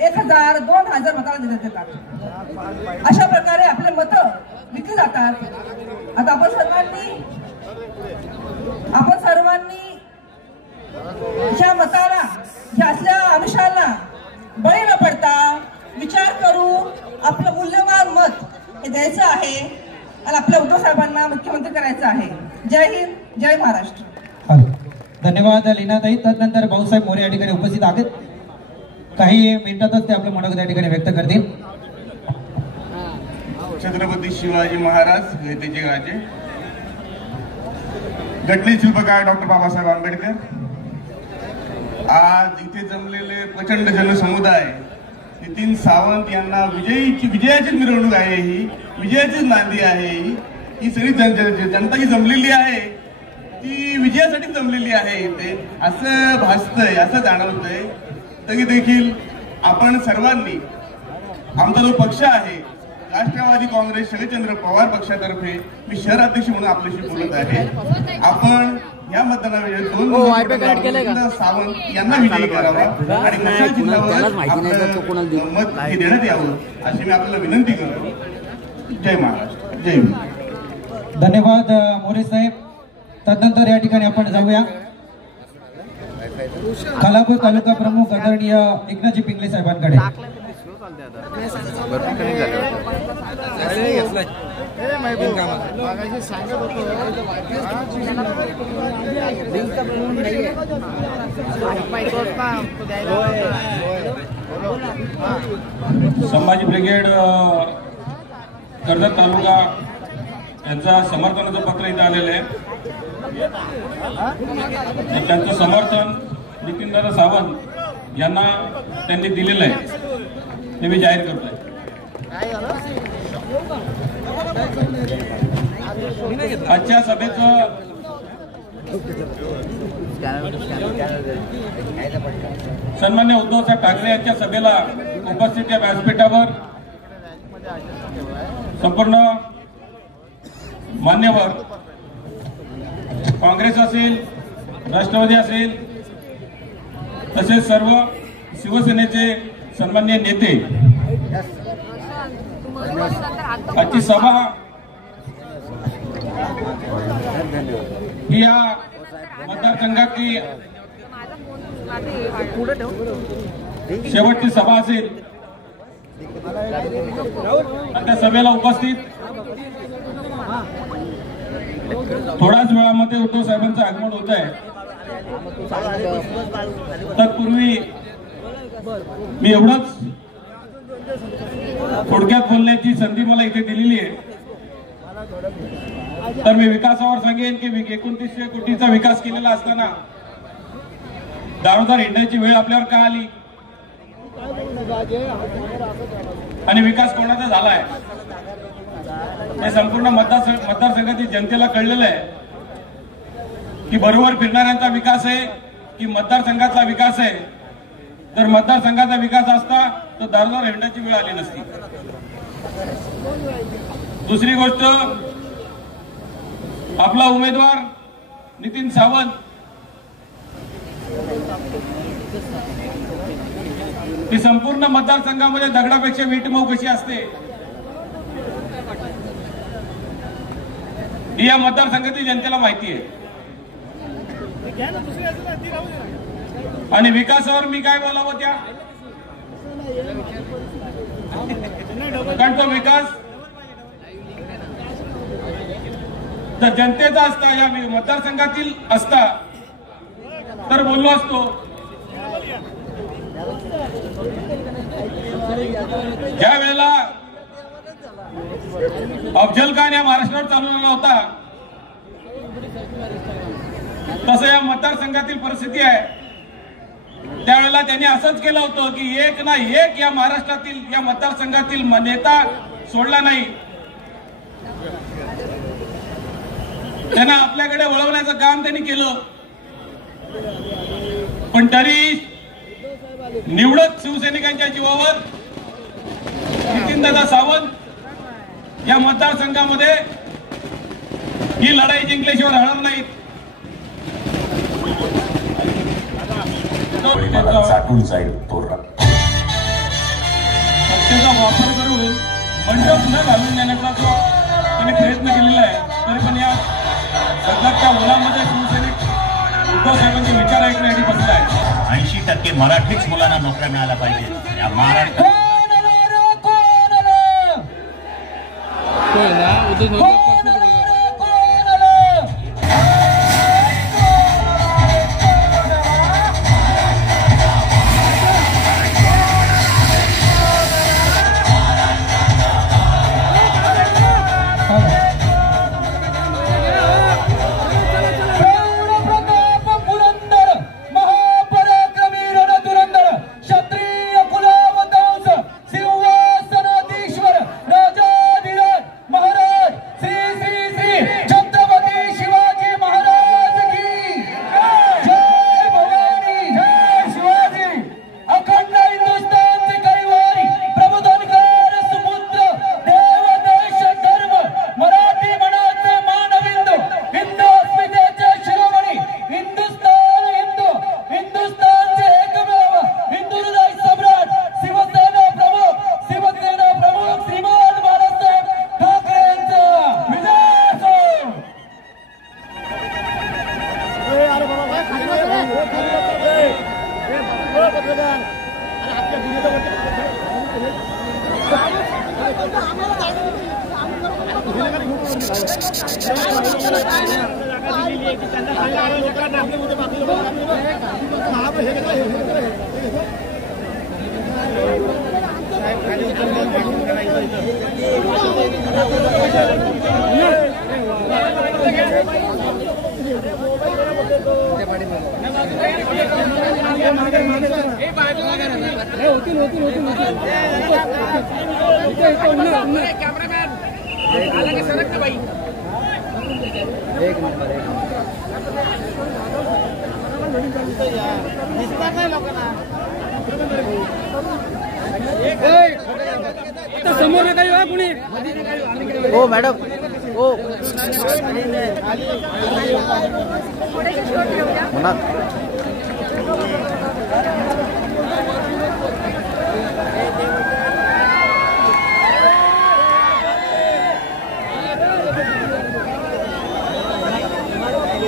1000, 2000 मताला देण्यात येतात। अशा प्रकारे आपले मत विकली जातात। आता आपण सर्वांनी ह्या मताला, ह्या असल्या आमिषांना बळी न पडता विचार करून आपलं मूल्यवान मत हे द्यायचं आहे आणि आपल्या उद्धव साहेबांना मुख्यमंत्री करायचं आहे। जय हिंद, जय महाराष्ट्र। धन्यवाद लीनाताई। तदनंतर भाऊसाहेब मोरे या ठिकाणी उपस्थित आहेत। काही मिनिटातच ते आपलं मनोगत या ठिकाणी व्यक्त करतील। छत्रपती शिवाजी महाराज हे त्याचे राजे, घटने शिल्पकार डॉक्टर बाबासाहेब आंबेडकर, आज इथे जमलेले प्रचंड जनसमुदाय, नितीन सावंत यांना विजयाची मिरवणूक आहे, ही विजयाचीच नांदी आहे। ही सगळी जनता जी जमलेली आहे ती विजयासाठी जमलेली आहे इथे, असं भासतंय, असं जाणवतंय। तरी देखील आपण सर्वांनी आमचा जो पक्ष आहे राष्ट्रवादी काँग्रेस शरदचंद्र पवार पक्षातर्फे, मी शहराध्यक्ष म्हणून आपल्याशी बोलत आहे, आपण या मतदानावेळी 2 सावंत यांना विजयी करावा आणि मशाल चिन्हावर मत देण्यात यावं अशी मी आपल्याला विनंती करतो। जय महाराष्ट्र, जय हिंद। धन्यवाद मोरे साहेब। तदनंतर या ठिकाणी आपण जाऊया खालापूर तालुका प्रमुख आदरणीय एकनाथजी पिंगले साहेबांकडे। संभाजी ब्रिगेड कर्जत तालुका यांचा समर्थनाचं पत्र इथं आलेलं आहे। त्यांचं समर्थन नितीनदादा सावंत यांना त्यांनी दिलेलं आहे, ते मी जाहीर करतोय। आजच्या सभेचं सन्मान्य उद्धवसाहेब ठाकरे यांच्या सभेला उपस्थित या व्यासपीठावर संपूर्ण मान्यवर, काँग्रेस असेल, राष्ट्रवादी असेल, तसेच सर्व शिवसेनेचे सन्मान्य नेते, आजची सभा ही या मतदारसंघाची शेवटची सभा असेल। त्या सभेला उपस्थित थोड्याच वेळामध्ये उद्धव साहेबांचं आगमन होत आहे। तत्पूर्वी मी एवढंच थोडक्यात बोलण्याची संधी मला इथे दिलेली आहे, तर मी विकासावर सांगेन की 2900 कोटीचा विकास केलेला असताना दारोदार हिंडायची वेळ आपल्यावर का आली आणि विकास कोणाचा झालाय हे संपूर्ण मतदारसंघातील जनतेला कळलेलं आहे की बरोबर फिरणाऱ्यांचा विकास आहे की मतदारसंघाचा विकास आहे। जर मतदारसंघाचा विकास असता तर दारोदार हिंडायची वेळ आली नसती। दुसरी गोष्ट, आपला उमेदवार नितीन सावंत ही संपूर्ण मतदारसंघामध्ये दगडापेक्षा वीट मऊ कशी असते ही या मतदारसंघातील जनतेला माहिती आहे। आणि विकासावर मी काय बोलावं त्या, कारण तो विकास जर जनतेचा असता, या मतदारसंघातील असता तर बोललो असतो। ज्या वेळेला अफजल खान या महाराष्ट्रावर चालू झाला होता तसं या मतदारसंघातील परिस्थिती आहे। त्यावेळेला त्यांनी असंच केलं होतं की एक ना एक या महाराष्ट्रातील या मतदारसंघातील नेता सोडला नाही, त्यांना आपल्याकडे वळवण्याचं काम त्यांनी केलं। पण तरी निवडक शिवसैनिकांच्या जीवावर नितीनदादा सावंत या मतदारसंघामध्ये ही लढाई जिंकल्याशिवाय राहणार नाहीत। चाटून जाईल तो भांडप न घालून देण्याचा जो त्यांनी प्रयत्न केलेला आहे, तरी पण या सध्याच्या मुलांमध्ये शिवसैनिक उद्धव साहेबांचे विचार ऐकण्यासाठी बसला आहे. 80% मराठीच मुलांना नोकऱ्या मिळायला पाहिजे. या महाराष्ट्र समोर काही कुणी हो मॅडम हो म्हणा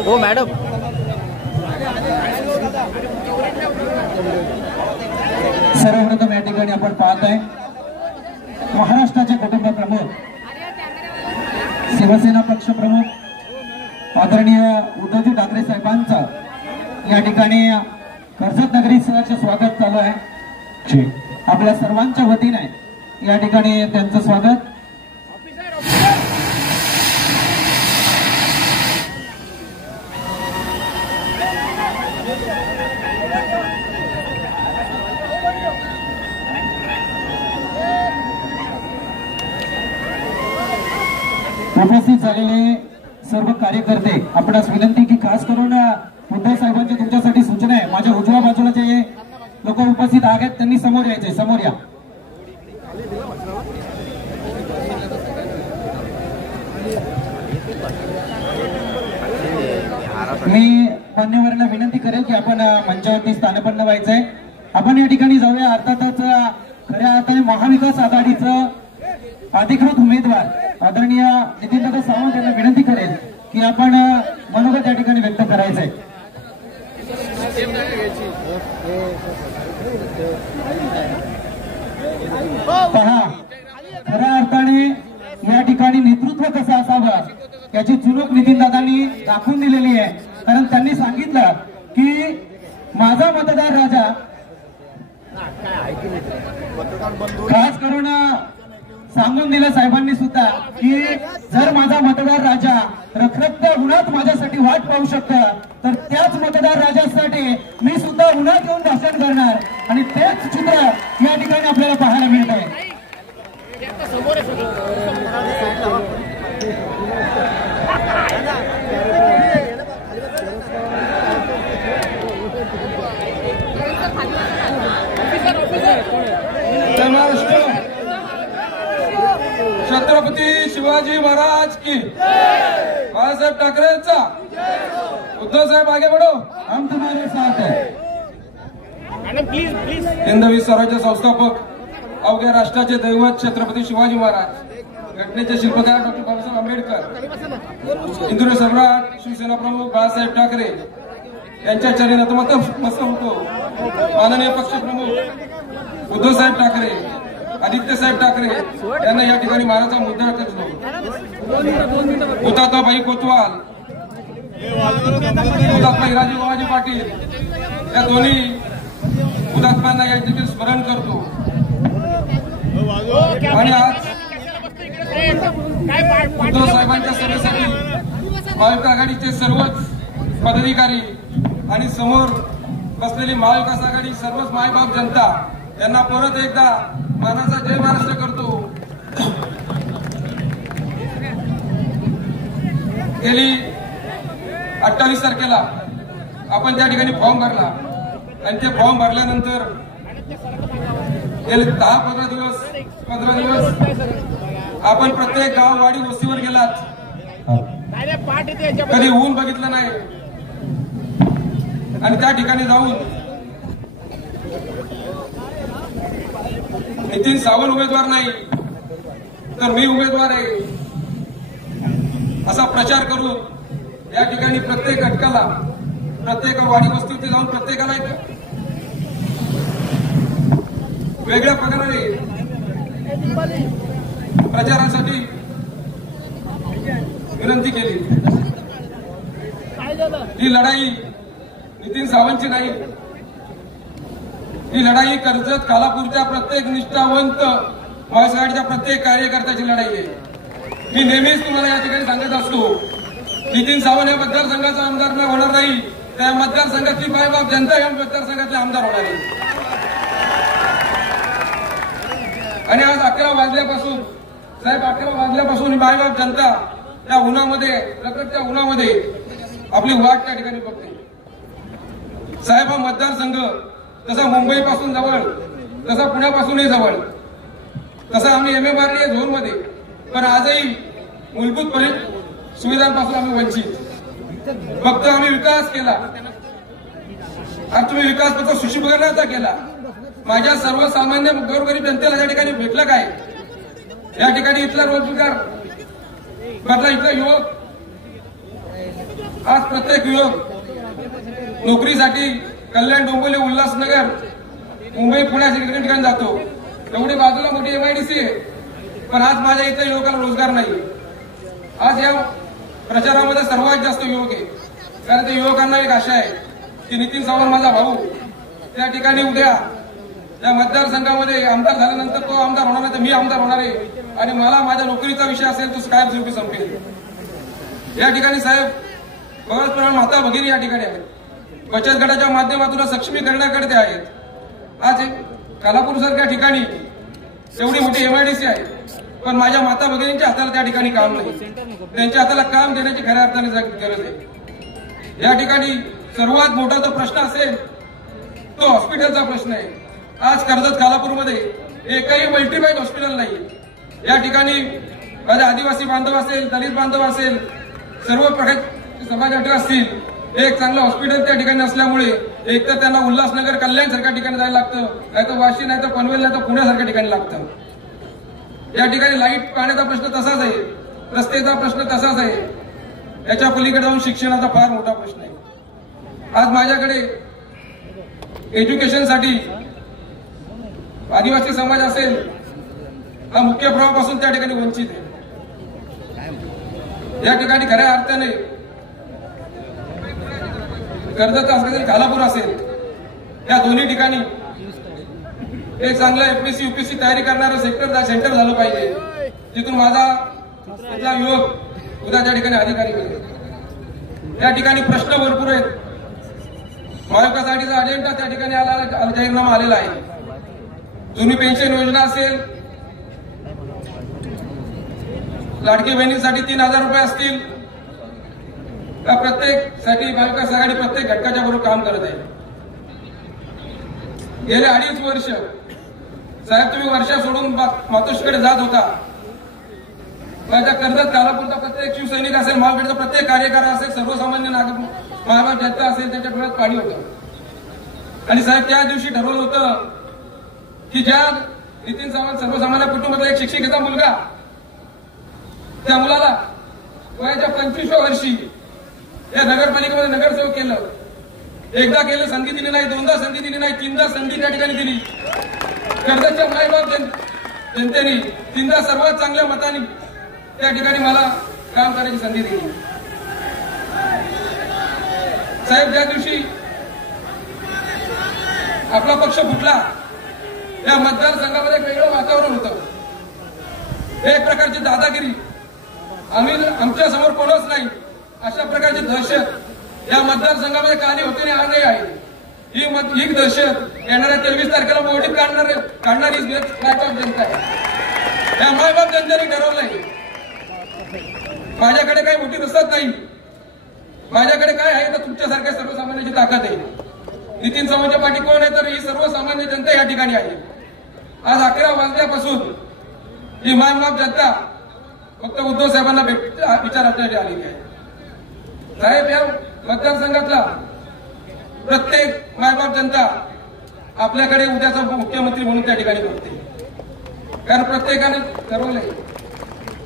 हो मॅडम सर्वप्रथम या ठिकाणी आपण पाहत आहे महाराष्ट्राचे कुटुंब प्रमुख शिवसेना पक्ष प्रमुख आदरणीय उद्धवजी ठाकरे साहेबांचं या ठिकाणी कर्जत नगरी सहर्ष स्वागत चालू आहे. आपल्या सर्वांच्या वतीने या ठिकाणी त्यांचं स्वागत. उपस्थित झालेले सर्व कार्यकर्ते, आपणास विनंती की खास करून उद्धव साहेबांची तुमच्यासाठी सूचना आहे. माझ्या उजव्या बाजूला जे लोक उपस्थित आहेत त्यांनी समोर यायचे. समोर या. मी मान्यवरांना विनंती करेल की आपण मंचावरती स्थानपन्न व्हायचंय. आपण या ठिकाणी जाऊया. अर्थातच खऱ्या अर्थाने महाविकास आघाडीचं अधिकृत उमेदवार आदरणीय नितीनदादा सावंत यांना विनंती करेल की आपण मनोगत या ठिकाणी व्यक्त करायचंय. पहा, खऱ्या अर्थाने या ठिकाणी नेतृत्व कसं असावं याची चुणूक नितीनदादांनी दाखवून दिलेली आहे. कारण त्यांनी सांगितलं की माझा मतदार राजा, खास करून सांगून दिलं साहेबांनी सुद्धा की जर माझा मतदार राजा रखरखत उन्हात माझ्यासाठी वाट पाहू शकतो तर त्याच मतदार राजासाठी मी सुद्धा उन्हात येऊन भाषण करणार. आणि तेच चित्र या ठिकाणी आपल्याला पाहायला मिळत आहे. छत्रपती शिवाजी महाराज की, बाळासाहेब ठाकरेंचा, उद्धव साहेब आगे बढ़ो, हम तुम्हारे साथ है. हिंदवी स्वराज्य संस्थापक अवघ्या राष्ट्राचे दैवत छत्रपती शिवाजी महाराज, घटनेचे शिल्पकार डॉक्टर बाबासाहेब आंबेडकर, हिंदू सम्राट शिवसेना प्रमुख बाळासाहेब ठाकरे यांच्या चरणी नतमस्तक होतो. माननीय पक्षप्रमुख उद्धवसाहेब ठाकरे, आदित्यसाहेब ठाकरे यांना या ठिकाणी मानाचा मुद्रा करतो. हुतात्मा भाई कोतवाल, हुतात्मा हिराजी बाबाजी पाटील या दोन्ही हुतात्म्यांना या ठिकाणी स्मरण करतो. आणि आज उद्धव साहेबांच्या सभेसाठी महाविकास आघाडीचे सर्वच पदाधिकारी आणि समोर बसलेली महाविकास आघाडी सर्वच मायबाप जनता यांना परत एकदा मानाचा जय महाराष्ट्र करतो. गेली 28 तारखेला आपण त्या ठिकाणी फॉर्म भरला आणि ते फॉर्म भरल्यानंतर गेले 10-15 दिवस आपण प्रत्येक गाव वाडी वस्तीवर गेलात, कधी ऊन बघितलं नाही आणि त्या ठिकाणी जाऊन नितीन सावंत उमेदवार नाही तर मी उमेदवार आहे असा प्रचार करून या ठिकाणी प्रत्येक घटकाला, प्रत्येक वाडी वस्तीवरती जाऊन प्रत्येकाला एक वेगळ्या प्रकारे प्रचारासाठी विनंती केली. ही लढाई नितीन सावंतची नाही, ही लढाई कर्जत खालापूरच्या प्रत्येक निष्ठावंत महाविकास आघाडीच्या प्रत्येक कार्यकर्त्याची लढाई आहे. मी नेहमीच तुम्हाला या ठिकाणी सांगत असतो, नितीन सावंत या मतदारसंघाचा आमदार होणार नाही, त्या मतदारसंघातली मायबाप जनता या मतदारसंघातले आमदार होणार आहे. आणि आज 11 वाजल्यापासून साहेब 11 वाजल्यापासून मायबाप जनता त्या उन्हामध्ये, रखरखत्या उन्हामध्ये आपली वाट त्या ठिकाणी बघते. साहेब हा मतदारसंघ तसा मुंबईपासून जवळ, तसा पुण्यापासूनही जवळ, तसा आम्ही MMRDA झोनमध्ये, पण आजही मूलभूतपणे सुविधांपासून आम्ही वंचित. फक्त आम्ही विकास केला. आज तुम्ही विकास फक्त सुशोभीकरणाचा केला. माझ्या सर्वसामान्य गोरगरीब जनतेला या ठिकाणी भेटलं काय? या ठिकाणी इथला रोजगार बदला, इथला युवक, आज प्रत्येक युवक नोकरीसाठी कल्याण, डोंबिवली, उल्हासनगर, मुंबई, पुण्याच्या ठिकाणी जातो. एवढी बाजूला मोठी MIDC आहे, पण आज माझ्या इथं युवकाला रोजगार नाही. आज या प्रचारामध्ये सर्वात जास्त युवक आहे, कारण त्या युवकांना एक आशा आहे की नितीन सावंत माझा भाऊ त्या ठिकाणी उद्या त्या मतदारसंघामध्ये आमदार झाल्यानंतर तो आमदार होणार नाही तर मी आमदार होणार आहे आणि मला माझ्या नोकरीचा विषय असेल तो कायमस्वरूपी संपेल. या ठिकाणी साहेब बऱ्याच प्रमाणात माता भगिनी या ठिकाणी आहेत. बचत गटाच्या माध्यमातून सक्षमीकरणाकडे ते आहेत. आज खालापूर सारख्या ठिकाणी एवढी मोठी MIDC आहे, पण माझ्या माता भगिनींच्या हाताला त्या ठिकाणी काम नाही. त्यांच्या हाताला काम देण्याची खऱ्या अर्थाने गरज आहे. या ठिकाणी सर्वात मोठा जो प्रश्न असेल तो हॉस्पिटलचा प्रश्न आहे. आज कर्जत खालापूरमध्ये एकही मल्टीपाईज हॉस्पिटल नाही. या ठिकाणी माझे आदिवासी बांधव असेल, दलित बांधव असेल, सर्व प्रकारचे समाज गट असतील, एक चांगलं हॉस्पिटल त्या ठिकाणी नसल्यामुळे एक तर त्यांना उल्हासनगर, कल्याण सारख्या ठिकाणी जायला लागतं, नाही तर वाशी, नाही तर पनवेल, नाही तर पुण्यासारख्या ठिकाणी लागतं. या ठिकाणी लाईट पाण्याचा प्रश्न तसाच आहे, रस्त्याचा प्रश्न तसाच आहे. याच्या पलीकडे जाऊन शिक्षणाचा फार मोठा प्रश्न आहे. आज माझ्याकडे एज्युकेशनसाठी आदिवासी समाज असेल, हा मुख्य प्रवाहापासून त्या ठिकाणी वंचित आहे. या ठिकाणी खऱ्या अर्थाने कर्जत असेल, खालापूर असेल, या दोन्ही ठिकाणी एक चांगलं FPSC UPSC तयारी करणारं सेंटर झालं पाहिजे, जिथून माझा इथला युवक उद्या त्या ठिकाणी अधिकारी होईल. या ठिकाणी प्रश्न भरपूर आहेत. महाविकास आघाडीचा अजेंडा त्या ठिकाणी जाहीरनामा आलेला आहे. जुनी पेन्शन योजना असेल, लाडकी बहिणींसाठी 3,000 रुपये असतील, त्या प्रत्येकसाठी महाविकास आघाडी प्रत्येक घटकाच्या बरोबर काम करत आहे. गेले 2.5 वर्ष साहेब तुम्ही वर्षा सोडून मातोश्रीकडे जात होता. माझ्या कर्जत खालापूरचा प्रत्येक शिवसैनिक असेल, महाविकासचा प्रत्येक कार्यकर्ता असेल, सर्वसामान्य नागरिक महाराज जनता असेल, त्याच्या डोळ्यात पाणी होतं. आणि साहेब त्या दिवशी ठरवलं होतं की ज्या नितीन सावंत सर्वसामान्य कुटुंबातला एक शिक्षिकेचा मुलगा, त्या मुलाला वयाच्या 25व्या वर्षी या नगरपालिकेमध्ये नगरसेवक केलं. एकदा केलं, संधी दिली नाही, दोनदा संधी दिली नाही, तीनदा संधी त्या ठिकाणी दिली. कर्जतच्या मायबाप जनतेने तीनदा सर्वात चांगल्या मताने त्या ठिकाणी मला काम करायची संधी दिली. साहेब, ज्या दिवशी आपला पक्ष फुटला, या मतदारसंघामध्ये एक वेगळं वातावरण होतं. एक प्रकारची दादागिरी, आमच्या समोर कोणच नाही अशा प्रकारची दहशत या मतदारसंघामध्ये कहाणी होती आणि आजही आहे. ही दहशत येणाऱ्या 23 तारखेला मोडीत काढणारी मायबाप जनता आहे. या मायबाप जनतेने ठरवलंय, माझ्याकडे काही मोठी रसद नाही, माझ्याकडे काय आहे तर तुमच्यासारख्या सर्वसामान्यांची ताकद आहे. नितीन सावंतच्या पाठी कोण आहे तर ही सर्वसामान्य जनता या ठिकाणी आहे. आज 11 वाजल्यापासून ही मायबाप जनता फक्त उद्धव साहेबांना विचारण्यासाठी आलेली आहे. साहेब, या मतदारसंघातला प्रत्येक मायबाप जनता आपल्याकडे उद्याचा मुख्यमंत्री म्हणून त्या ठिकाणी बघते. कारण प्रत्येकाने ठरवलंय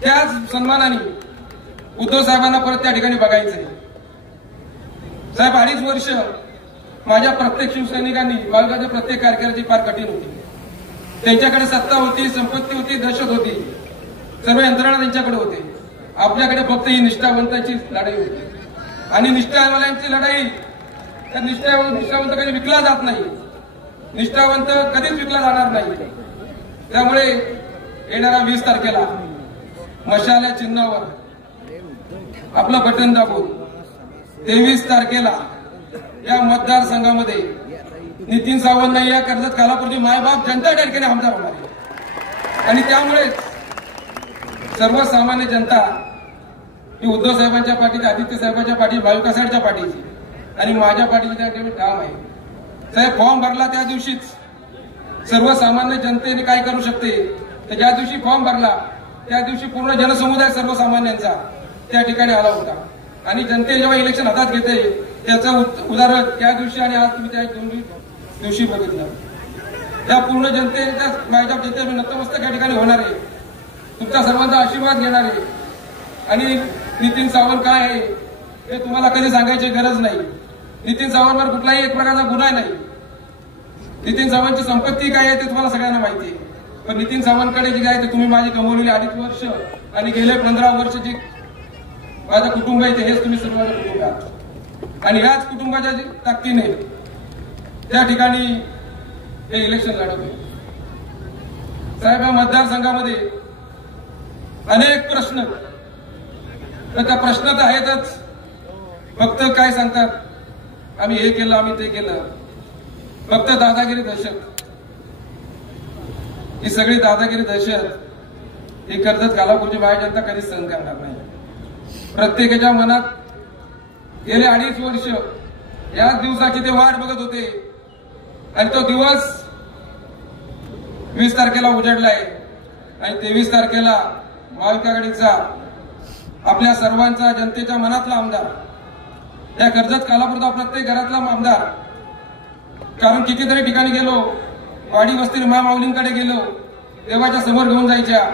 त्याच सन्मानाने उद्धव साहेबांना परत त्या ठिकाणी बघायचंय. साहेब, 2.5 वर्ष माझ्या प्रत्येक शिवसैनिकांनी, महाविकासच्या प्रत्येक कार्यकर्त्याची फार कठीण होती. त्यांच्याकडे सत्ता होती, संपत्ती होती, दहशत होती, सर्व यंत्रणा त्यांच्याकडे होते. आपल्याकडे फक्त ही निष्ठावंतांची लढाई होती. आणि निष्ठावाल्यांची लढाई, तर निष्ठावंत कधी विकला जात नाही, निष्ठावंत कधीच विकला जाणार नाही. त्यामुळे येणाऱ्या 20 तारखेला मशाल्या चिन्हावर आपलं बटन दाबून 23 तारखेला या मतदारसंघामध्ये नितीन सावंत नाही, या कर्जत खालापूरची मायबाप जनता त्या ठिकाणी आमदार होणार आहे. आणि त्यामुळे सर्वसामान्य जनता ही उद्धव साहेबांच्या पाठीची, आदित्य साहेबांच्या पाठी, महाविकासाच्या पाठीची आणि माझ्या पाठीची त्या ठिकाणी काम आहे. साहेब, फॉर्म भरला त्या दिवशीच सर्वसामान्य जनतेने काय करू शकते, तर ज्या दिवशी फॉर्म भरला त्या दिवशी पूर्ण जनसमुदाय सर्वसामान्यांचा त्या ठिकाणी आला होता. आणि जनते जेव्हा इलेक्शन हातात घेते त्याचं उदाहरण त्या दिवशी आणि आज तुम्ही त्या 2 दिवशी बघितलं. त्या पूर्ण जनतेच्या, माझ्या जनते नतमस्तक या ठिकाणी होणार आहे, तुमचा सर्वांचा आशीर्वाद घेणार आहे. आणि नितीन सावंत काय आहे हे तुम्हाला कधी सांगायची गरज नाही. नितीन सावंतवर कुठलाही एक प्रकारचा गुन्हा नाही. नितीन सावंतची संपत्ती काय आहे ते तुम्हाला सगळ्यांना माहिती आहे. पण नितीन सावंतकडे जे आहे ते तुम्ही माझी कमवलेली 2.5 वर्ष आणि गेले 15 वर्ष जे माझं कुटुंब आहे ते हेच तुम्ही सर्व कुटुंब आहात. आणि ह्याच कुटुंबाच्या ताकदीने त्या ठिकाणी हे इलेक्शन लढवले. साहेब, या मतदारसंघामध्ये अनेक प्रश्न, तर त्या प्रश्न तर आहेतच. फक्त काय सांगतात, आम्ही हे केलं, आम्ही ते केलं. फक्त दादागिरी, दहशत, ही सगळी दादागिरी, दहशत ही कर्जत खालापूरची माय जनता कधीच सहन करणार नाही. प्रत्येकाच्या मनात गेले 2.5 वर्ष याच दिवसाची ते वाट बघत होते आणि तो दिवस 20 तारखेला उजाडलाय. आणि 23 तारखेला महाविकास आघाडीचा, आपल्या सर्वांचा, जनतेच्या मनातला आमदार, या कर्जत खालापूरचा प्रत्येक घरातला आमदार. कारण कितीतरी ठिकाणी गेलो, वाडी वस्ती माऊलींकडे गेलो, देवाच्या समोर घेऊन जायच्या,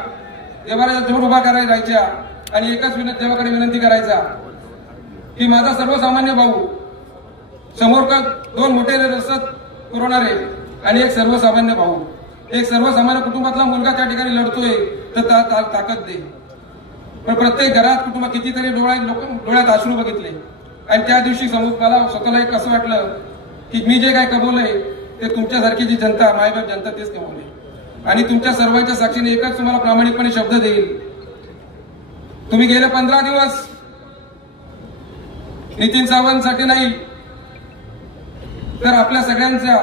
देवाच्या समोर उभा करायला जायच्या आणि एकच देवाकडे विनंती करायचा की माझा सर्वसामान्य भाऊ, समोर 2 मोठे रसद पुरवणारे आणि एक सर्वसामान्य भाऊ, एक सर्वसामान्य कुटुंबातला मुलगा त्या ठिकाणी लढतोय तर ताकद दे. पण प्रत्येक घरात, कुटुंबात कितीतरी डोळ्यात अश्रू बघितले. आणि त्या दिवशी मला स्वतःला एक असं वाटलं की मी जे काय कमवलंय ते तुमच्यासारखी जी जनता, मायबाप जनता, तेच कमवले. आणि तुमच्या सर्वांच्या साक्षीने एकच तुम्हाला प्रामाणिकपणे शब्द देईल, तुम्ही गेले 15 दिवस नितीन सावंतसाठी नाही तर आपल्या सगळ्यांच्या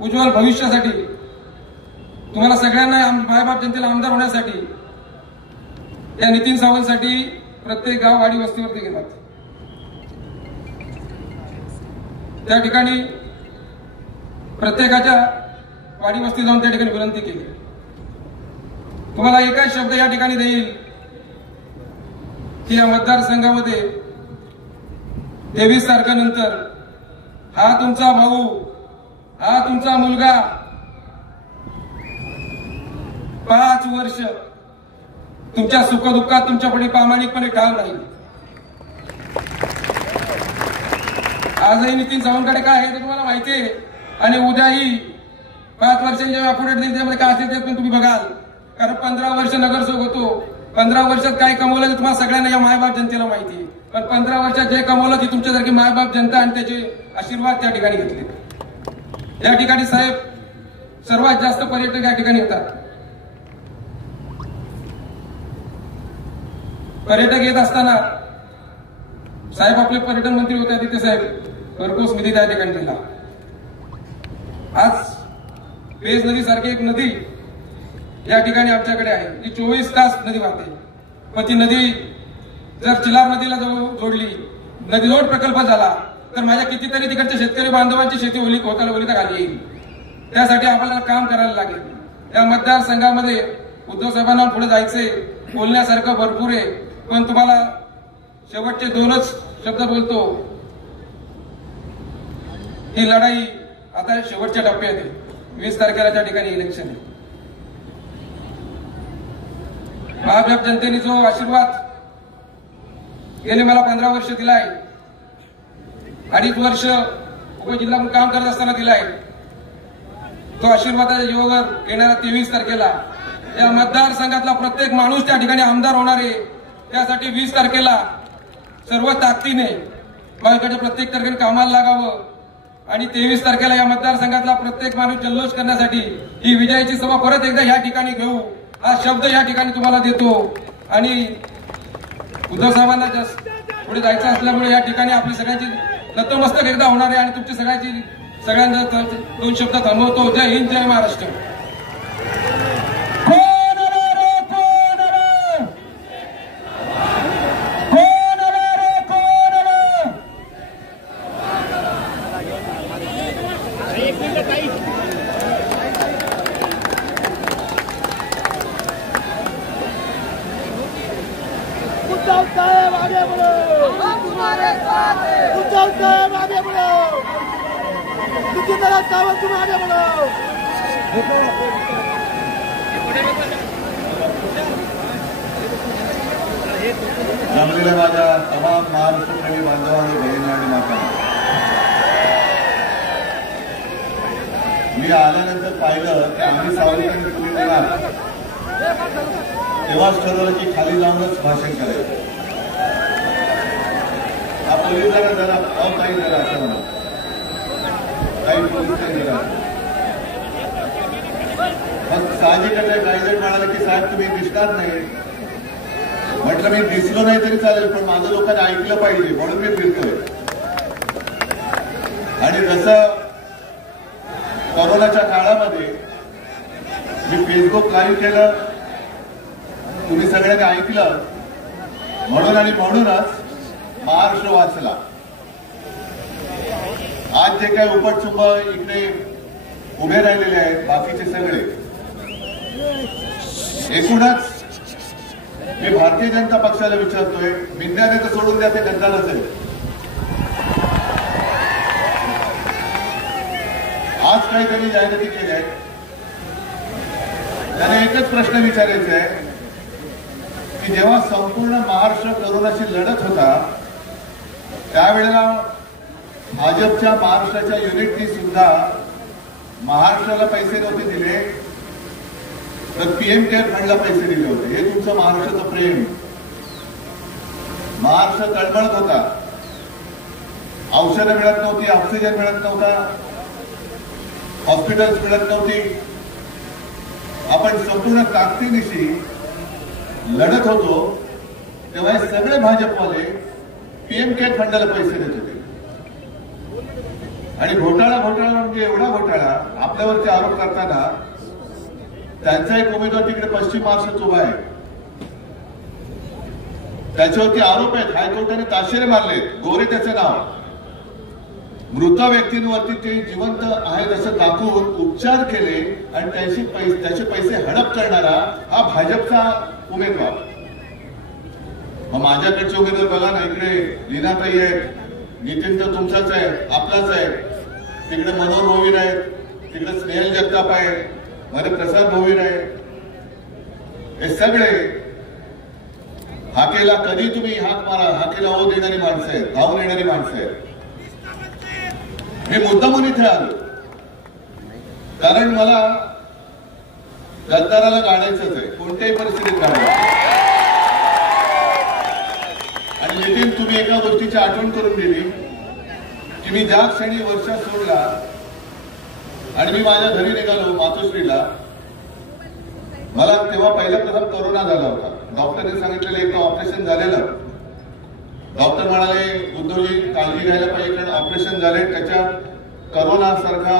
उज्ज्वल भविष्यासाठी, तुम्हाला सगळ्यांना, मायबाप जनतेला आमदार होण्यासाठी, या नितीन सावंतसाठी प्रत्येक गाव, वाडी वस्तीवरती गेलात. त्या ठिकाणी प्रत्येकाच्या वाडी वस्ती जाऊन त्या ठिकाणी विनंती केली. तुम्हाला एकच शब्द या ठिकाणी देईल की या मतदारसंघामध्ये 23 तारखेनंतर हा तुमचा भाऊ, हा तुमचा मुलगा 5 वर्ष तुमच्या सुखदुःखात तुमच्यापुढे प्रामाणिकपणे ठाम राहील. आजही नितीन सावंतकडे काय आहे ते तुम्हाला माहिती आहे आणि उद्याही 5 वर्षांच्या यापुढे त्यामध्ये काय असेल ते पण तुम्ही बघाल. कारण 15 वर्ष नगरसेवक होतो. 15 वर्षात काय कमवलं ते तुम्हाला सगळ्यांना या मायबाप जनतेला माहिती आहे. पण 15 वर्षात जे कमवलं ते तुमच्यासारखी मायबाप जनता आणि त्याचे आशीर्वाद त्या ठिकाणी घेतले. या ठिकाणी साहेब सर्वात जास्त पर्यटक या ठिकाणी होतात. पर्यटक येत असताना साहेब आपले पर्यटन मंत्री होते तिथे साहेब भरघोस निधी त्या ठिकाणी दिला. आज पेज नदी सारखी एक नदी या ठिकाणी आमच्याकडे आहे. ती 24 तास नदी वाहते. पण ती नदी जर चिलार नदीला जोडली, नदी जोड प्रकल्प झाला तर माझ्या कितीतरी तिकडच्या शेतकरी बांधवांची शेती ओलिता खाली येईल. त्यासाठी आपल्याला काम करायला लागेल. या मतदारसंघामध्ये उद्धव साहेबांना पुढे जायचंय. बोलण्यासारखं भरपूर आहे. पण तुम्हाला शेवटचे 2च शब्द बोलतो. ही लढाई आता शेवटच्या टप्प्यात आहे. 20 तारखेला त्या ठिकाणी इलेक्शन आहे. भाजप जनतेने जो आशीर्वाद गेले मला 15 वर्ष दिलाय, 2.5 वर्ष उपजिल्हा म्हणून काम करत असताना दिलाय, तो आशीर्वादाच्या योगावर येणाऱ्या 23 तारखेला या मतदारसंघातला प्रत्येक माणूस त्या ठिकाणी आमदार होणार आहे. त्यासाठी 20 तारखेला सर्व ताकदीने महाविकासच्या प्रत्येक तारखेने कामाला लागावं आणि 23 तारखेला या मतदारसंघातला प्रत्येक माणूस जल्लोष करण्यासाठी ही विजयाची सभा परत एकदा या ठिकाणी घेऊ हा शब्द या ठिकाणी तुम्हाला देतो. आणि उद्धव साहेबांना पुढे जायचं असल्यामुळे या ठिकाणी आपली सगळ्यांची नतमस्तक एकदा होणार आहे आणि तुमची सगळ्यांना 2 शब्द थांबवतो. जय हिंद, जय महाराष्ट्र. उद्धव साहेब आगे बढ़ो, हम तुम्हारे साथ हैं. उद्धव साहेब आगे बढ़ो, नितीन सावंत तुम आगे बढ़ो. जमलेल्या माझ्या तमाम महाराष्ट्रप्रेमी बांधवांनी बहिणी आणि माता, मी आल्यानंतर पाहिलं की आम्ही सावंतांनी तुम्ही येणार तेव्हाच ठरवलं की खाली जाऊनच भाषण करायचं. हा पोलीस जरा काही जरा असं म्हणा, काही पोलीस जरा मग साहजिकच आहे. काही जण म्हणाले की साहेब तुम्ही दिसणार नाही. म्हटलं मी दिसलो नाही तरी चालेल, पण माझं लोकांनी ऐकलं पाहिजे म्हणून मी फिरतोय. आणि जसं कोरोनाच्या काळामध्ये मी फेसबुक लाईव्ह केलं, तुम्ही सगळ्यांनी ऐकलं म्हणून आणि म्हणूनच महाराष्ट्र वाचला. आज जे काही उपटचुंब इकडे उभे राहिलेले आहेत बाकीचे सगळे, एकूणच मी भारतीय जनता पक्षाला विचारतोय, विज्ञाने तर सोडून द्या, ते गद्दारच आहे. आज काही त्यांनी जाहिराती केल्या आहेत. त्याने एकच प्रश्न विचारायचा आहे की जेव्हा संपूर्ण महाराष्ट्र कोरोनाशी लढत होता त्यावेळेला भाजपच्या महाराष्ट्राच्या युनिटनी सुद्धा महाराष्ट्राला पैसे नव्हते दिले, तर पीएम केअर फंडला पैसे दिले होते. हे तुमचं महाराष्ट्राचं प्रेम. महाराष्ट्र तळमळत होता. औषधं मिळत नव्हती, ऑक्सिजन मिळत नव्हता, हॉस्पिटल्स मिळत नव्हती. आपण संपूर्ण ताकदीनिशी लढत होतो तेव्हा हे सगळे भाजपवाले पीएम केअर फंडाला पैसे देत होते. आणि घोटाळा म्हणजे एवढा घोटाळा आपल्यावरचे आरोप करताना त्यांचा एक उमेदवार तिकडे पश्चिम महाराष्ट्रात उभा आहे, त्याच्यावरती आरोप आहेत. हायकोर्टाने ताशेरे मारले, गोरे त्याचं नाव. मृत व्यक्तींवरती ते जिवंत आहेत असं दाखवून उपचार केले आणि त्याचे पैसे हडप करणारा हा भाजपचा उमेदवार. मग माझ्याकडचे उमेदवार बघा ना, इकडे लीनाताई आहेत, नितीन तर तुमचाच आहे, आपलाच आहे, तिकडे मनोहर भोवीर आहेत, तिकडे स्नेहल जगताप आहे, मध्ये प्रसाद भोवीर आहे. हे सगळे हाकेला कधी तुम्ही हाक मारा, हाकेला ओ देणारी माणसं आहेत, धावून येणारी माणसं आहेत. मी मुद्दामून इथे आलो कारण मला गद्दाराला गाडायचंच आहे, कोणत्याही परिस्थितीत गाडायचं. आणि नितीन, तुम्ही एका गोष्टीची आठवण करून दिली की मी ज्या क्षणी वर्षा सोडला आणि मी माझ्या घरी निघालो मातोश्रीला, मला तेव्हा पहिल्या प्रथम कोरोना झाला होता. डॉक्टरने सांगितलेलं एक ऑपरेशन झालेलं. डॉक्टर म्हणाले उद्धवजी काळजी घ्यायला पाहिजे कारण ऑपरेशन झाले, त्याच्यात कोरोना सारखा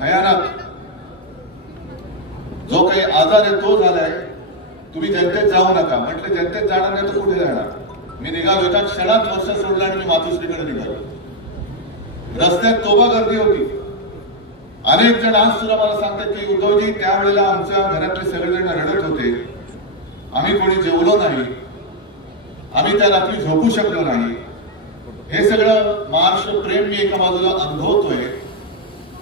भयानक जो काही आजार आहे तो झालाय, तुम्ही जनतेत जाऊ नका. म्हटलं जनतेत जाणार नाही तर कुठे जाणार. मी निघालो, एका क्षणात वर्ष सोडला आणि मी मातोश्रीकडे निघालो. रस्त्यात तोबा गर्दी होती. अनेक जण आज सुद्धा मला सांगतात की उद्धवजी त्यावेळेला आमच्या घरातले सगळेजण रडत होते, आम्ही कोणी जेवलो नाही, आम्ही त्या रात्री झोपू शकलो नाही. हे सगळं महाराष्ट्र प्रेम मी एका बाजूला अनुभवतोय.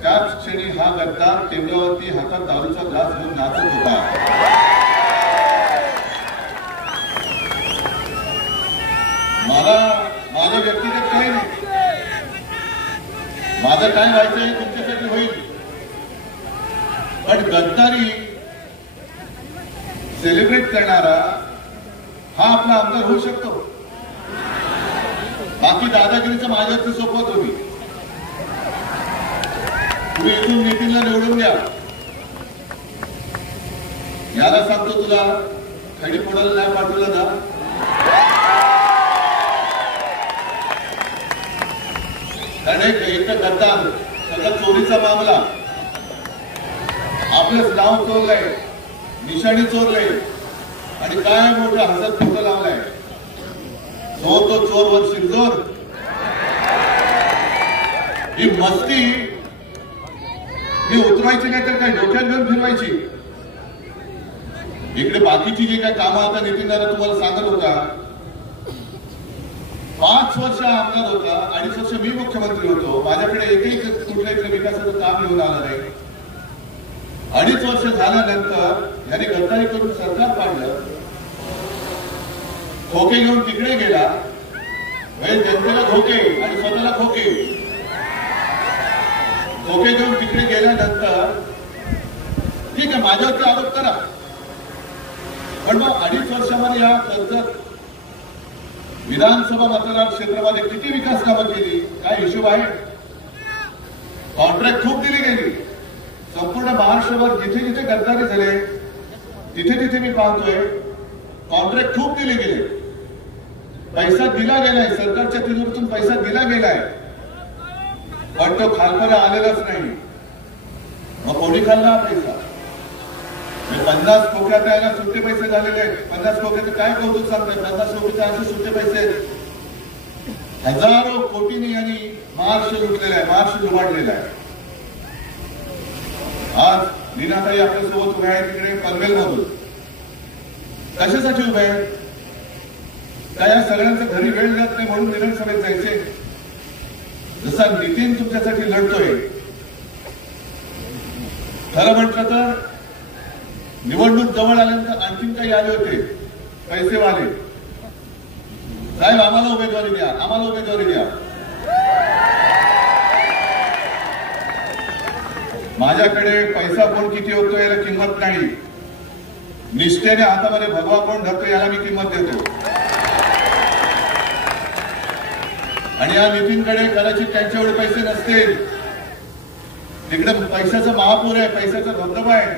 त्याच क्षणी हा गद्दार टेबलावरती हातात दारूचा ग्लास घेऊन नाचत होता. मला माझं व्यक्तिगत काही नाही, माझं काय व्हायचं हे तुमच्यासाठी होईल, पण गद्दारी सेलिब्रेट करणारा हा आपला आमदार होऊ शकतो. बाकी दादागिरीचं माझ्यावरती सोपवत होती. तुम्ही इथून नितीनला निवडून द्या, याला सांगतो तुला खडी फोडायला नाही पाठवलं ना, कारण एक गद्दार सगळा चोरीचा मामला, आपलंच नाव चोरलंय, निशाणी चोरलंय आणि काय मोठं हसत फोटो लावलाय. तो चोर वर शिरजोर. ही मस्ती ही उतरवायची नाही तर काय डोक्यात घेऊन फिरवायची. इकडे बाकीची जी काय कामं आता नितीन दादा तुम्हाला सांगत होता, 5 वर्ष आमदार होता, 2.5 वर्ष मी मुख्यमंत्री होतो, माझ्याकडे एकही कुठल्या इकडे विकासाचं काम घेऊन आलं नाही. 2.5 वर्ष झाल्यानंतर यांनी गद्दारी करून सरकार पाडलं, खोके घेऊन तिकडे गेला, जनतेला धोके आणि स्वतःला खोके. खोके घेऊन तिकडे गेल्यानंतर ठीक आहे माझ्यावरती आरोप करा, पण मग 2.5 वर्षामध्ये या कर्जत विधानसभा मतदार क्षेत्रामध्ये किती विकास कामं केली, काय हिशोब आहे? कॉन्ट्रॅक्ट खूप दिली गेली. संपूर्ण महाराष्ट्रभर जिथे जिथे गद्दारी झाले तिथे तिथे मी पाहतोय कॉन्ट्रॅक्ट खूप दिले गेले, पैसा दिला गेलाय, सरकारच्या तिजोरीतून पैसा दिला गेलाय, पण तो खालपर्यंत आलेलाच नाही. मग कोणी खाल्ला पैसा? 50 खोक्यात यायला सुट्टे पैसे झालेले आहेत. 50 खोक्याचं काय कौतुक सांगताय? 50 खोक्याचे असे सुट्टे पैसे हजारो कोटींनी यांनी महाराष्ट्र लुटलेला आहे, महाराष्ट्र लुबाडलेला आहे. आज लीनाताई आपल्यासोबत उभ्या आहे तिकडे पनवेलमधून. कशासाठी उभे आहे? काय या सगळ्यांच्या घरी वेळ जात नाही म्हणून विधानसभेत जायचे? जसा नितीन तुमच्यासाठी लढतोय, खरं म्हटलं तर निवडणूक जवळ आल्यानंतर आणखीन काही आले होते पैसेवाले, साहेब आम्हाला उमेदवारी द्या, आम्हाला उमेदवारी द्या. माझ्याकडे पैसा कोण किती होतो याला किंमत नाही, निष्ठेने हातामध्ये भगवा कोण धरतो याला मी किंमत देतो. आणि या नितीनकडे कदाचित त्यांच्याकडे पैसे नसतील, तिकडे पैशाचा महापूर आहे, पैशाचा धबधबा आहे,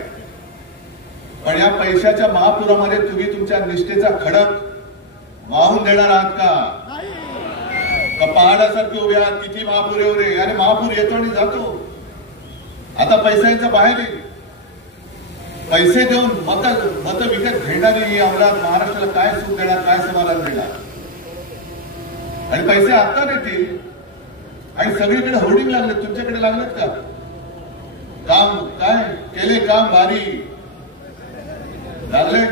पण या पैशाच्या महापुरामध्ये तुम्ही तुमच्या निष्ठेचा खडक वाहून देणार आहात का? पहाडासारखे उभे आहात, किती महापूर येऊ रे, आणि महापूर येतो आणि जातो. आता पैशांचा बाहेर येईल. पैसे देऊन मत विकत घेणारी ही अमरावती महाराष्ट्राला काय सुख देणार, काय समाधान देणार? आणि पैसे आता देतील आणि सगळीकडे होर्डिंग लागले, तुमच्याकडे लागलेत का? काम काय केले, काम भारी लागले,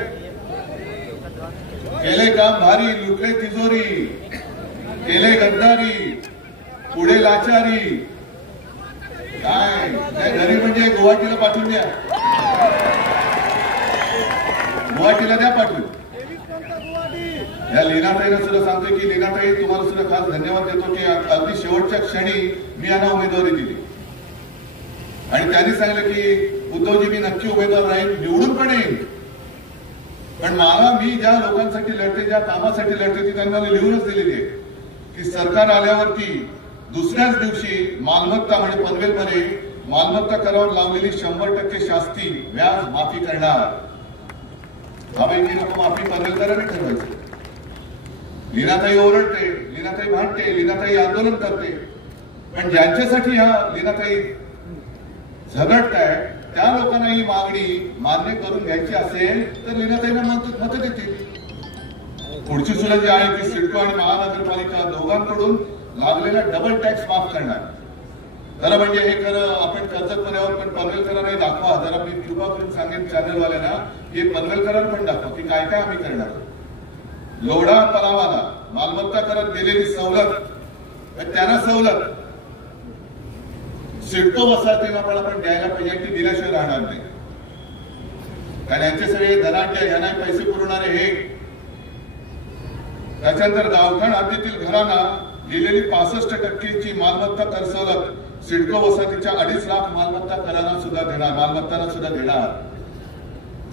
केले काम भारी, लुटले तिजोरी, केले गद्दारी, पुढे लाचारी. काय घरी म्हणजे गुवाहाटीला पाठवून द्या. गुवाहाटीला द्या पाठवून. या लीनाताईला सुद्धा सांगतोय की लीनाताई तुम्हाला सुद्धा खास धन्यवाद देतो की अगदी शेवटच्या क्षणी मी यांना उमेदवारी दिली आणि त्यांनी सांगितलं की उद्धवजी मी नक्की उमेदवार राहील, निवडून पण येईल, पण मला मी ज्या लोकांसाठी लढते, ज्या कामासाठी लढते ती त्यांनी मला लिहूनच दिलेली आहे की सरकार आल्यावरती दुसऱ्याच दिवशी मालमत्ता म्हणजे पनवेलमध्ये मालमत्ता करावर लावलेली 100% शास्ती व्याज माफी करणार. बाबांची नको माफी पनवेलकरांनी ठरवायची. लीनाताई ओरडते, लीनाताई भांडते, लीनाताई आंदोलन करते, पण ज्यांच्यासाठी ह्या लीनाताई झगडताय त्या लोकांना ही मागणी मान्य करून घ्यायची असेल तर लीनाताईंना मत देतील. पुढची सुद्धा जी आहे ती सिडको आणि महानगरपालिका दोघांकडून लागलेला डबल टॅक्स माफ करणार. जरा म्हणजे हे खरं आपण कर्जत पण पनवेलकरांना दाखवा. जरा मी कृपा करून सांगेन चॅनलवाल्यांना हे पनवेलकरांना पण दाखवा की काय काय आम्ही करणार. लोढा तलावाला मालमत्ता करत दिलेली सवलत, त्यांना सवलत सिडको वसाहतीला पण आपण द्यायला पाहिजे, ती दिल्याशिवाय राहणार नाही. कारण यांचे सगळे धनाढ्य, यांना पैसे पुरवणारे हे. त्याच्यानंतर गावठाण हद्दीतील घरांना दिलेली 65% मालमत्ता कर सवलत सिडको वसाहतीच्या 2.5 लाख मालमत्ता करांना सुद्धा देणार, मालमत्तांना सुद्धा देणार.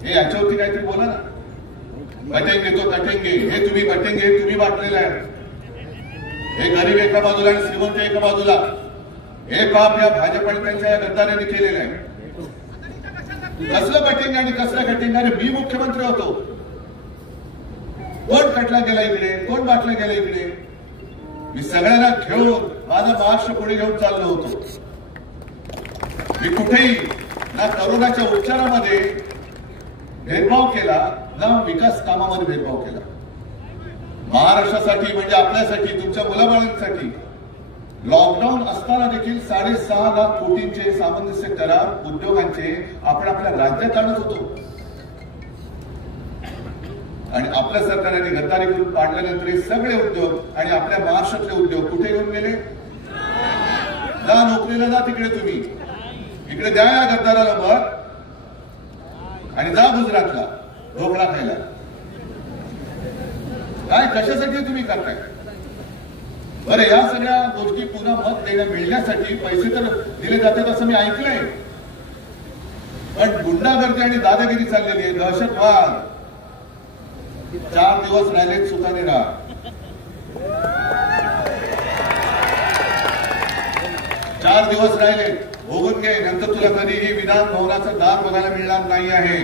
हे याच्यावरती काहीतरी बोला ना. बटेंगे तो कटेंगे, हे तुम्ही बटेंगे तुम्ही वाटलेलं आहे. हे गरीब एका बाजूला आणि श्रीमंत एका बाजूला. हे पाप या भाजप आणि त्यांच्या गद्दारांनी केलेलं आहे. कसलं बटेंगे आणि कसलं कटेंगे? मी मुख्यमंत्री होतो, कोण कटला गेला इकडे, कोण वाटला गेला इकडे? मी सगळ्यांना घेऊन माझा महाराष्ट्र पुढे घेऊन चाललो होतो. मी कुठेही ना करोनाच्या उपचारामध्ये भेदभाव केला ना विकास कामामध्ये भेदभाव केला. महाराष्ट्रासाठी म्हणजे आपल्यासाठी, तुमच्या मुलाबाळांसाठी लॉकडाऊन असताना देखील 6.5 लाख कोटींचे सामंजस्य करार उद्योगांचे आपण आपल्या राज्यात आणत होतो. आणि आपल्या सरकारने गद्दारी करून पाडल्यानंतर हे सगळे उद्योग आणि आपल्या महाराष्ट्रातले उद्योग कुठे येऊन गेले? जा नोकरीला जा तिकडे, तुम्ही इकडे द्या या गद्दाराला मत आणि जा गुजरातला ढोकळा खायला. काय कशासाठी तुम्ही करताय? बरं, या सगळ्या गोष्टी पुन्हा मत देण्या मिळण्यासाठी पैसे तर दिले जातात असं मी ऐकलंय, पण गुंडागर्दी आणि दादागिरी चाललेली आहे, दहशतवाद. 4 दिवस राहिलेत सुखाने राहा. 4 दिवस राहिले, भोगून घे, नंतर तुला कधीही विधान भवनाचं दार बघायला मिळणार नाही आहे.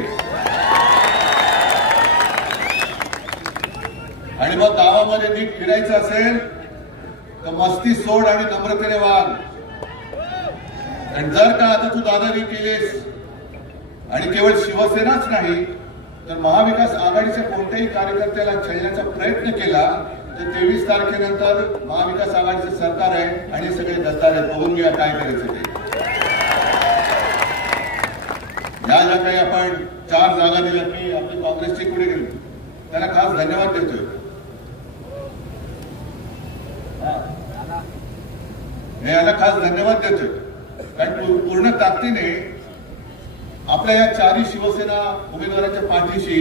आणि मग गावामध्ये नीट फिरायचं असेल तर मस्ती सोड आणि नम्रतेने वाग. आणि जर का आता तू दादागिरी केलीस आणि केवळ शिवसेनाच नाही तर महाविकास आघाडीच्या कोणत्याही कार्यकर्त्याला छळण्याचा प्रयत्न केला तर 23 तारखेनंतर महाविकास आघाडीचं सरकार आहे आणि सगळे गद्दार आहेत. बघून घ्या काय करायचं ते. या ज्या काही आपण 4 जागा दिल्या की आपली काँग्रेसची पुढे गेली, त्यांना खास धन्यवाद देतोय. याला खास धन्यवाद देतोय कारण पूर्ण ताकदीने आपल्या या 4 शिवसेना उमेदवारांच्या पाठीशी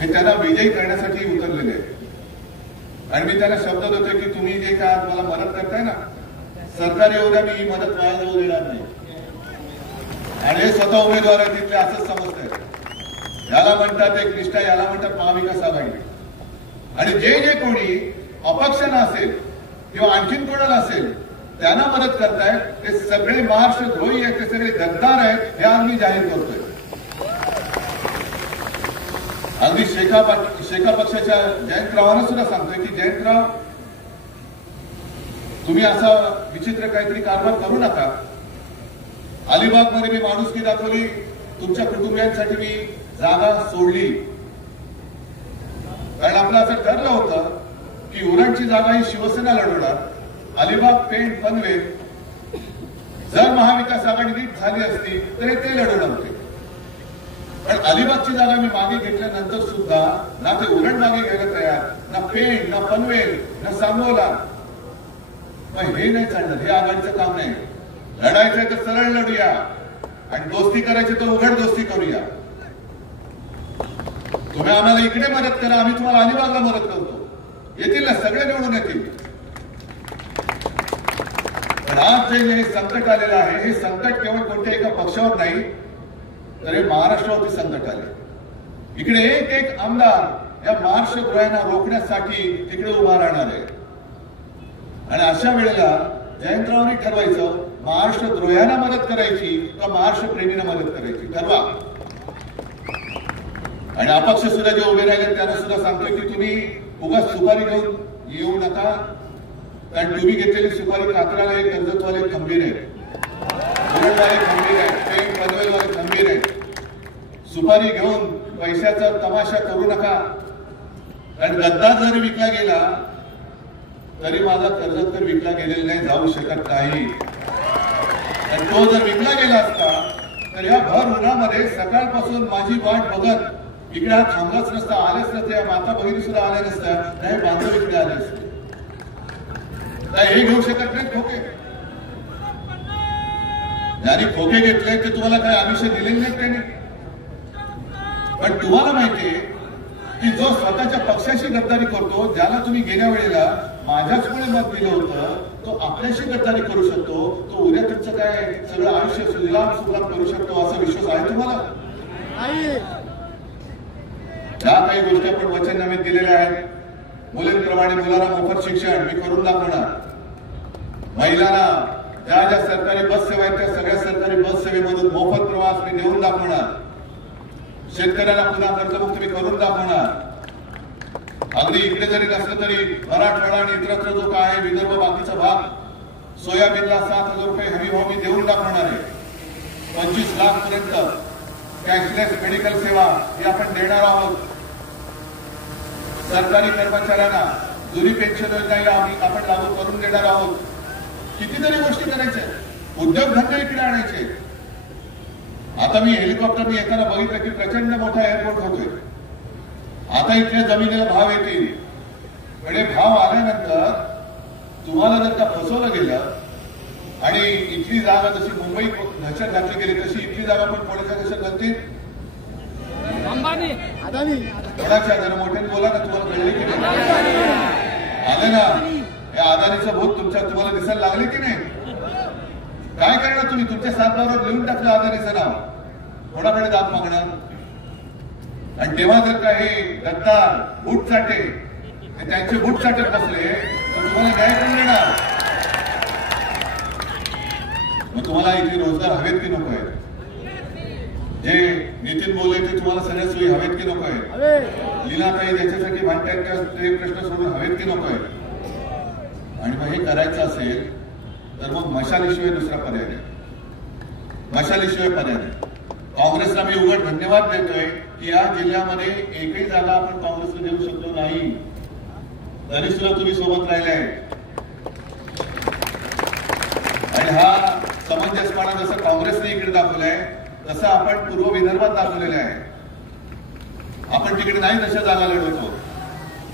हे त्यांना विजयी करण्यासाठी उतरलेले आहेत. आणि मी त्यांना शब्द देतोय की तुम्ही जे काय मला मदत करताय ना, सरकार येऊ द्या, मी ही मदत वाया जाऊ देणार नाही. आणि हे स्वतः उमेदवार आहेत तिथले, असंच समजतंय. याला म्हणतात एक निष्ठा, याला म्हणतात महाविकास आघाडी. आणि जे जे कोणी अपक्षानं असेल किंवा आणखीन कोणाला असेल त्यांना मदत करतायत ते सगळे महाराष्ट्र द्रोही आहेत, ते सगळे गद्दार आहेत, हे आम्ही जाहीर करतोय. अगदी शेका पक्षाच्या जयंतरावांना सुद्धा सांगतोय की जयंतराव, तुम्ही असा विचित्र काहीतरी कारभार करू नका. अलिबागमध्ये मी माणुसकी दाखवली, तुमच्या कुटुंबियांसाठी मी जागा सोडली. कारण आपलं असं ठरलं होतं की उरणची जागा ही शिवसेना लढवणार, अलिबाग, पेण, पनवेल जर महाविकास आघाडी नीट झाली असती तर ते लढवणार होते. पण अलिबागची जागा मी मागे घेतल्यानंतर सुद्धा ना ते उरण मागे घ्यायला तयार, ना पेण, ना पनवेल, ना सांगोला. मग हे नाही चालणार, हे आघाडीचं काम नाही. लढायचंय तर सरळ लढूया आणि दोस्ती करायची तर उघड दोस्ती करूया. तुम्ही आम्हाला इकडे मदत करा, आम्ही तुम्हाला अलिबागला मदत करतो. येतील ना, सगळे निवडून येतील. पण आज जे हे संकट आलेलं आहे, हे संकट केवळ कोणत्या एका पक्षावर नाही, तर हे महाराष्ट्रावरती संकट आले. इकडे एक एक आमदार या महाराष्ट्र द्रोहांना रोखण्यासाठी तिकडे उभा राहणार आहे. आणि अशा वेळेला जयंतरावांनी ठरवायचं, महाराष्ट्र द्रोहांना मदत करायची का महाराष्ट्र प्रेमींना मदत करायची, ठरवा. आणि अपक्ष सुद्धा जे उभे राहिले त्यांना सुद्धा सांगतोय की तुम्ही उगाच सुपारी घेऊन येऊ नका, कारण तुम्ही घेतलेली सुपारी कात्राला एक कर्जतवाले खंबीर आहे, मुरडवाले खंबीर आहे, पनवेलवाले खंबीर आहे. सुपारी घेऊन पैशाचा तमाशा करू नका, कारण गद्दार जरी विकला गेला तरी माझा कर्जतकर विकला गेलेला नाही, जाऊ शकत नाही. आणि तो जर विकला गेला असता तर या भर उन्हामध्ये सकाळपासून माझी वाट बघत इकडे हा थांबलाच नसता, आलेच नसते, या माता बहिणी सुद्धा आल्या नसत्या, नाही बांधव इकडे आले असते. हे घेऊ शकत नाही खोके. ज्यांनी खोके घेतले ते तुम्हाला काय आयुष्य दिलेले नाहीत त्यांनी. पण तुम्हाला माहितीये की जो स्वतःच्या पक्षाशी गद्दारी करतो, ज्याला तुम्ही गेल्या वेळेला माझ्याचमुळे मत दिलं होतं, तो आपल्याशी गद्दारी करू शकतो, तो उद्या तुमचं काय सगळं आयुष्य सुजलाम सुफलाम करू शकतो, असा विश्वास आहे तुम्हाला? ज्या काही गोष्टी आपण वचननामेत दिलेल्या आहेत, मुलींप्रमाणे मुलाला मोफत शिक्षण मी करून दाखवणार, महिलांना ज्या ज्या सरकारी बस सेवा आहेत त्या सगळ्या सरकारी बस सेवेमधून मोफत प्रवास मी देऊन दाखवणार, शेतकऱ्याला पुन्हा कर्जमुक्त मी करून दाखवणार. अगदी इकडे जरी नसलं तरी मराठवाडा आणि इतरत्र जो काय आहे विदर्भ बाकीचा भाग, सोयाबीनला 7,000 रुपये हमी भाव मी देऊन दाखवणार आहे. 25 लाख पर्यंत कॅशलेस मेडिकल सेवा ही आपण देणार आहोत. सरकारी कर्मचाऱ्यांना जुनी पेन्शन योजना आपण लागू करून देणार आहोत. कितीतरी गोष्टी करायच्या, उद्योगधंदे इकडे आणायचे. आता मी हेलिकॉप्टरने येताना बघितलं की प्रचंड मोठा एअरपोर्ट होतोय. आता इथल्या जमिनीला भाव येतील, पण हे भाव आल्यानंतर तुम्हाला जर का फसवलं गेलं आणि इथली जागा जशी मुंबई घशात घातली गेली तशी इथली जागा पण कोणाच्या घशात घालतील? कोणाच्या? जरा मोठ्याने बोला ना, तुम्हाला कळले की नाही? आले ना, या अदानीचं भूत तुम्हाला दिसायला लागले की नाही? काय करणार तुम्ही? तुमच्या सातबारावर लिहून टाकलं अदानीचं नाव, कोणाकडे दाब मागणार? आणि तेव्हा जर का हे गद्दार बूट चाटे त्यांचे बूट चाटत बसले तर तुम्हाला न्याय कोण देणार? मग तुम्हाला इथे रोजगार हवेत की नको आहे? जे नितीन बोलले ते तुम्हाला सगळ्या सोयी हवेत की नको आहे? लीलाताई ज्याच्यासाठी भांडतायत ते प्रश्न सोडून हवेत की नको आहे? आणि मग हे करायचं असेल तर मग मशालीशिवाय दुसरा पर्याय नाही, मशालीशिवाय पर्याय नाही. काँग्रेसला मी उघड धन्यवाद देतोय की या जिल्ह्यामध्ये एकही जागा आपण काँग्रेसला देऊ शकलो नाही, तरी सुद्धा तुम्ही सोबत राहिले आहे. आणि हा समंजसपणा जसं काँग्रेसने इकडे दाखवलाय तसं आपण पूर्व विदर्भात दाखवलेलं आहे. आपण तिकडे नाही तशा जागा लढवतो.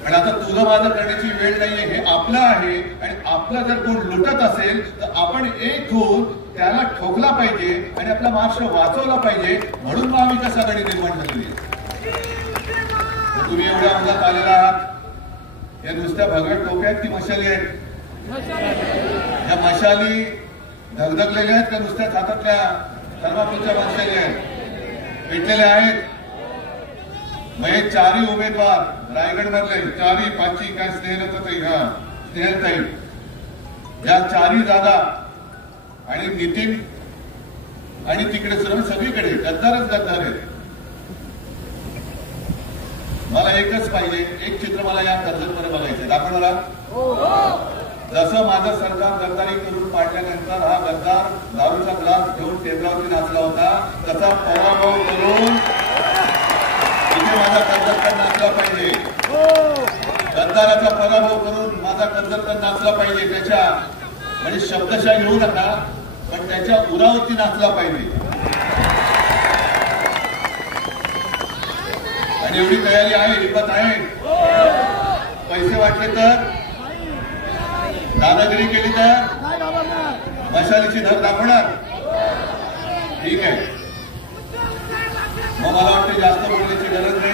आणि आता तुझं माझं करण्याची वेळ नाहीये, हे आपलं आहे. आणि आपलं जर कोण लुटत असेल तर आपण एक होऊन त्याला ठोकला पाहिजे आणि आपला महाराष्ट्र वाचवला पाहिजे. म्हणून महाविकास आघाडी निर्माण झालेली आहे. तुम्ही एवढ्या उन्हात आलेला आहात, या नुसत्या भगव्या टोप्या आहेत की मशाली आहेत? या मशाली धगधगलेल्या आहेत का नुसत्या हातातल्या थर्माकोलच्या मशाली आहेत? पेटलेल्या आहेत. मग हे चारही उमेदवार रायगड मधले चारही पाचही काय स्नेहलताई या चारही जागा आणि नितीन आणि तिकडे सगळीकडे गद्दारच गद्दार आहेत. मला एकच पाहिजे, एक चित्र मला या कर्जतमध्ये बघायचं. दाखवणारा जसं माझं सरकार गद्दारी करून पाडल्यानंतर हा गद्दार दारूचा ग्लास घेऊन टेबलावरती नाचला होता, तसा पराभव करून इथे माझा कर्जतकर नाचला पाहिजे. गद्दाराचा पराभव करून माझा कर्जतकर नाचला पाहिजे. त्याच्या म्हणजे शब्दशः घेऊ नका, पण त्याच्या उरावरती नाचला पाहिजे. आणि एवढी तयारी आहे, हिंमत आहे. पैसे वाटले तर, दादागिरी केली तर मशालीची धर दाखवणार. ठीक आहे, मग मला वाटतं जास्त बोलण्याची गरज नाही.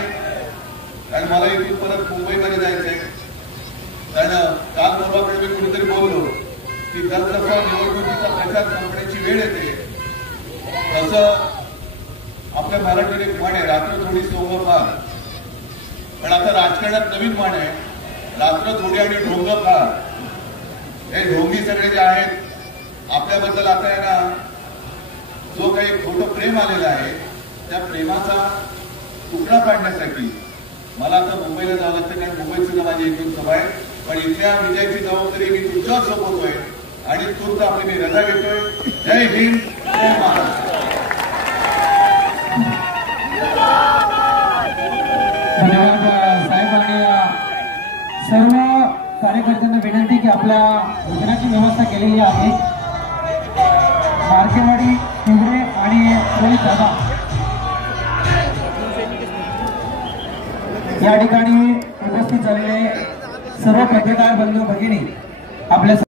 कारण मला इथून परत मुंबईमध्ये जायचंय. कारण काल परवाकडे मी कुठेतरी बोललो की जसजसा निवडणुकीचा प्रचार संपण्याची वेळ येते तसं आपल्या मराठीत एक म्हण आहे, रात्र थोडी सोंग फार. पण आता राजकारणात नवीन म्हण आहे, रात्र थोडी आणि ढोंग फार. हे ढोंगी सगळे जे आहेत आपल्याबद्दल आता आहे ना, जो काही खोटं प्रेम आलेलं आहे त्या प्रेमाचा तुकडा पाडण्यासाठी मला आता मुंबईला जावं लागतं. कारण मुंबईत सुद्धा माझी एक दोन सभा आहे. पण इथल्या विजयाची जबाबदारी मी तुमच्यावर सोपवतोय आणि तूर्त आपली मी रजा घेतोय. जय हिंद, जय महाराष्ट्र. धन्यवाद साहेब. आणि सर्व कार्यकर्त्यांना विनंती की आपल्या भोजनाची व्यवस्था केलेली आहे. मार्केवाडी तिवरे आणि रोहित दादा या ठिकाणी उपस्थित झालेले सर्व पत्रकार बंधू भगिनी आपल्या